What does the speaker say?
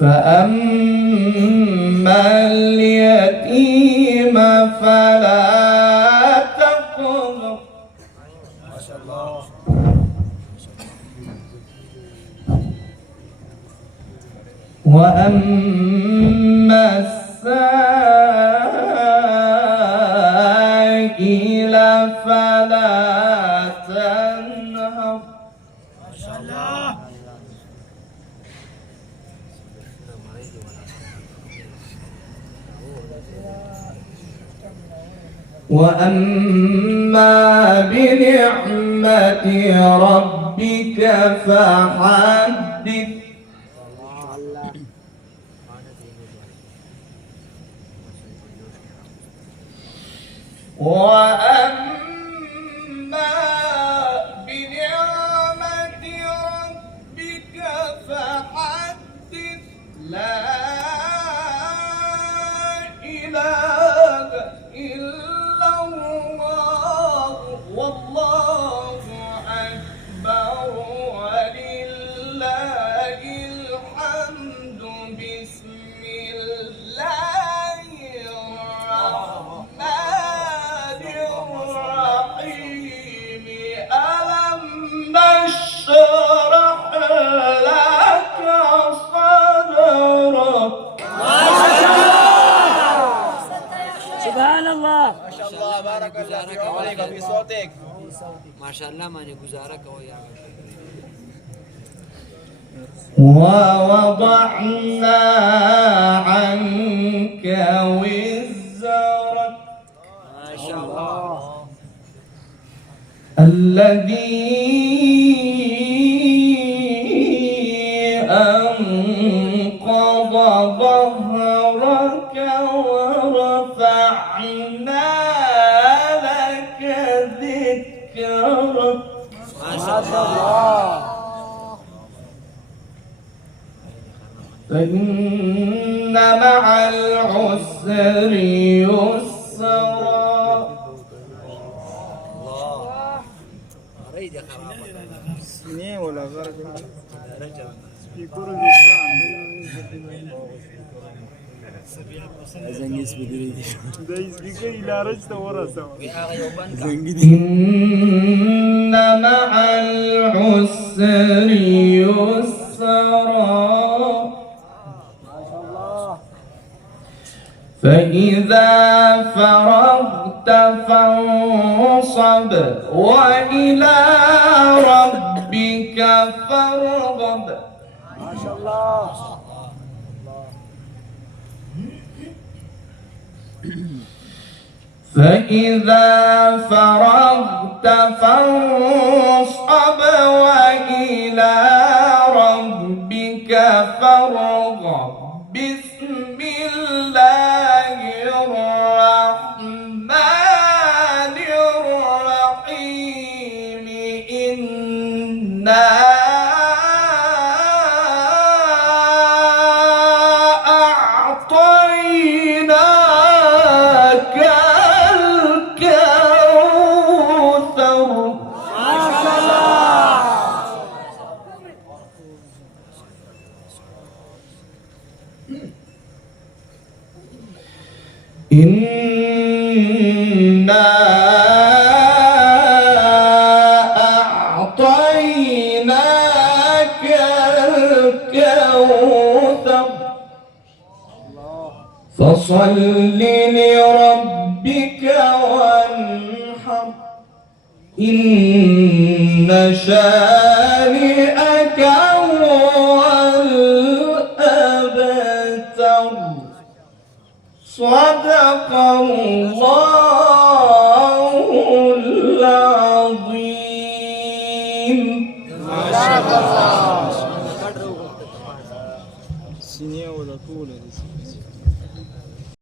فأما اليتيم فلا تقهر ما شاء الله. وأما السائل فلا تنهر ما شاء الله. وأما بنعمة ربك فحدث وأما بنعمة ربك فحدث لا إله إلا الله والله أكبر ولله الحمد. بسم الله الرحمن الرحيم. ألم نشرح لك صدرك. سبحان الله. ما شاء الله بارك الله في عمرك وفي صوتك. ما شاء الله ماني گزارا کوي. ووضعنا عنك وزرك ما شاء الله الذي أنقض ظهرك ورفعنا لك ذكرك. ما شاء الله. فإن مع العسر يسرا. الله أريد خرابة سنين ولا غرق زنجيس بدري إن مع العسر يسرا. فإذا فرغت فانصب وإلى ربك فارغب. ما شاء الله. فإذا فرغت فانصب وإلى ربك فارغب. بسم الله الرحمن الرحيم. إنا أعطيناك الكوثر. ما شاء الله. إنا أعطيناك الكوثر فصل لربك وانحر. إن شانئك هو الأبتر. صدق الله العظيم. ما شاء الله. سنين ولا طول.